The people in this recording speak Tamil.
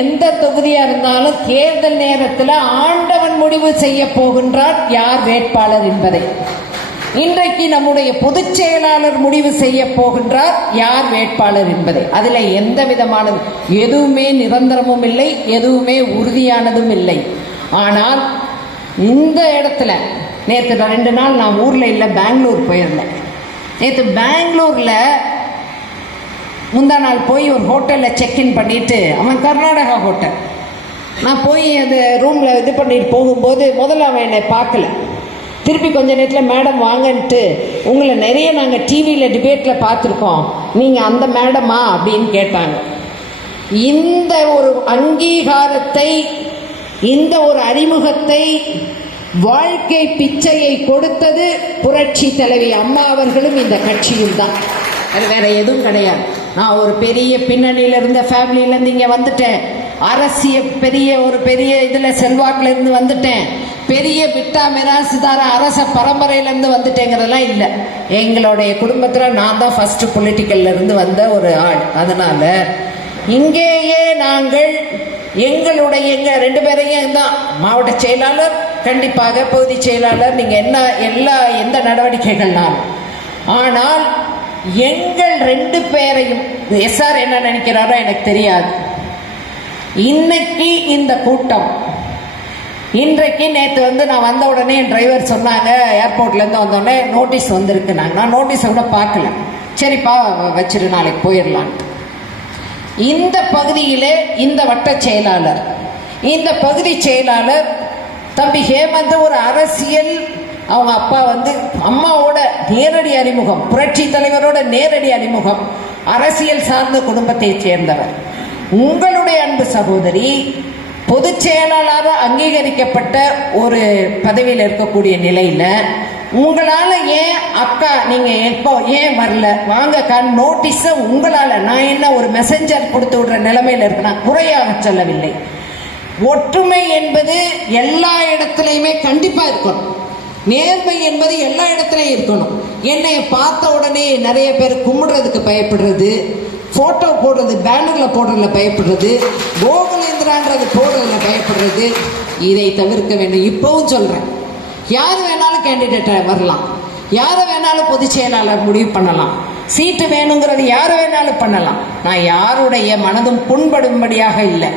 எந்த தொகுதியா இருந்தாலும் தேர்தல் நேரத்தில் ஆண்டவன் முடிவு செய்ய போகின்றார் யார் வேட்பாளர் என்பதை. இன்றைக்கு நம்முடைய பொதுச் செயலாளர் முடிவு செய்ய போகின்றார் யார் வேட்பாளர் என்பதை. அதில் எந்த விதமான எதுவுமே நிரந்தரமும் இல்லை, எதுவுமே உறுதியானதும் இல்லை. ஆனால் இந்த இடத்துல நேற்று 2 நாள் நான் ஊரில் இல்லை, பெங்களூர் போயிருந்தேன். நேற்று பெங்களூரில் முந்தா நாள் போய் ஒரு ஹோட்டலில் செக்இன் பண்ணிவிட்டு, அவன் கர்நாடகா ஹோட்டல், நான் போய் அந்த ரூமில் இது பண்ணிட்டு போகும்போது முதல்ல அவன் என்னை பார்க்கல. திருப்பி கொஞ்ச நேரத்தில் மேடம் வாங்கன்ட்டு, உங்களை நிறைய நாங்கள் டிவியில் டிபேட்டில் பார்த்துருக்கோம், நீங்கள் அந்த மேடமா அப்படின்னு கேட்டாங்க. இந்த ஒரு அங்கீகாரத்தை, இந்த ஒரு அறிமுகத்தை, வாழ்க்கை பிச்சையை கொடுத்தது புரட்சி தலைவி அம்மா அவர்களும் இந்த கட்சியும் தான். அது வேற எதுவும் கிடையாது. நான் ஒரு பெரிய பின்னணியில இருந்த ஃபேமிலியிலேருந்து இங்கே வந்துட்டேன். பெரிய இதில் செல்வாக்கிலேருந்து வந்துட்டேன். பெரிய விட்டா மிராசுதார அரச பரம்பரையிலேருந்து வந்துட்டேங்கிறதெல்லாம் இல்லை. எங்களுடைய குடும்பத்தில் நான் தான் ஃபர்ஸ்ட் பொலிட்டிக்கல்லேருந்து வந்த ஒரு ஆள். அதனால இங்கேயே நாங்கள் எங்களுடைய 2 பேரையும் தான், மாவட்ட செயலாளர் கண்டிப்பாக, பகுதி செயலாளர், நீங்கள் எந்த நடவடிக்கைகள்னாலும். ஆனால் எங்கள் 2 பேரையும் எஸ்ஆர் என்ன நினைக்கிறாரோ எனக்கு தெரியாது. இன்னைக்கு இந்த கூட்டம், இன்றைக்கு நேற்று நான் வந்த உடனே என் டிரைவர் சொன்னாங்க, ஏர்போர்ட்லேருந்து வந்தோடனே நோட்டீஸ் வந்திருக்கு. நான் நோட்டீஸை கூட பார்க்கல. சரிப்பா வச்சிரு, நாளைக்கு போயிடலான்ட்டு. இந்த பகுதியிலே இந்த வட்ட செயலாளர், இந்த பகுதி செயலாளர் தம்பி ஹேமந்த் ஒரு அரசியல், அவங்க அப்பா அம்மாவோட நேரடி அறிமுகம், புரட்சி தலைவரோட நேரடி அறிமுகம், அரசியல் சார்ந்த குடும்பத்தை சேர்ந்தவர். உங்களுடைய அன்பு சகோதரி பொதுச் செயலாளராக அங்கீகரிக்கப்பட்ட ஒரு பதவியில் இருக்கக்கூடிய நிலையில் உங்களால் ஏன் அக்கா நீங்கள் எப்போ ஏன் வரல வாங்கக்கா நோட்டீஸை உங்களால், நான் என்ன ஒரு மெசஞ்சர் கொடுத்து விடுற நிலைமையில் இருக்கு, நான் குறையாக சொல்லவில்லை. ஒற்றுமை என்பது எல்லா இடத்துலையுமே கண்டிப்பாக இருக்கணும். நேர்மை என்பது எல்லா இடத்துலையும் இருக்கணும். என்னை பார்த்த உடனே நிறைய பேர் கும்பிடுறதுக்கு பயப்படுறது, ஃபோட்டோ போடுறது, பேனரில் போடுறதுல பயப்படுறது, கோகுலேந்திரான்றது போடுறதுல பயப்படுறது, இதை தவிர்க்க வேண்டும். இப்போவும் சொல்கிறேன், யார் வேணாலும் கேண்டிடேட்டாக வரலாம், யாரை வேணாலும் பொதுச் செயலாளர் முடிவு பண்ணலாம், சீட்டு வேணுங்கிறது யார் வேணாலும் பண்ணலாம். நான் யாருடைய மனதும் புண்படும்படியாக இல்லை.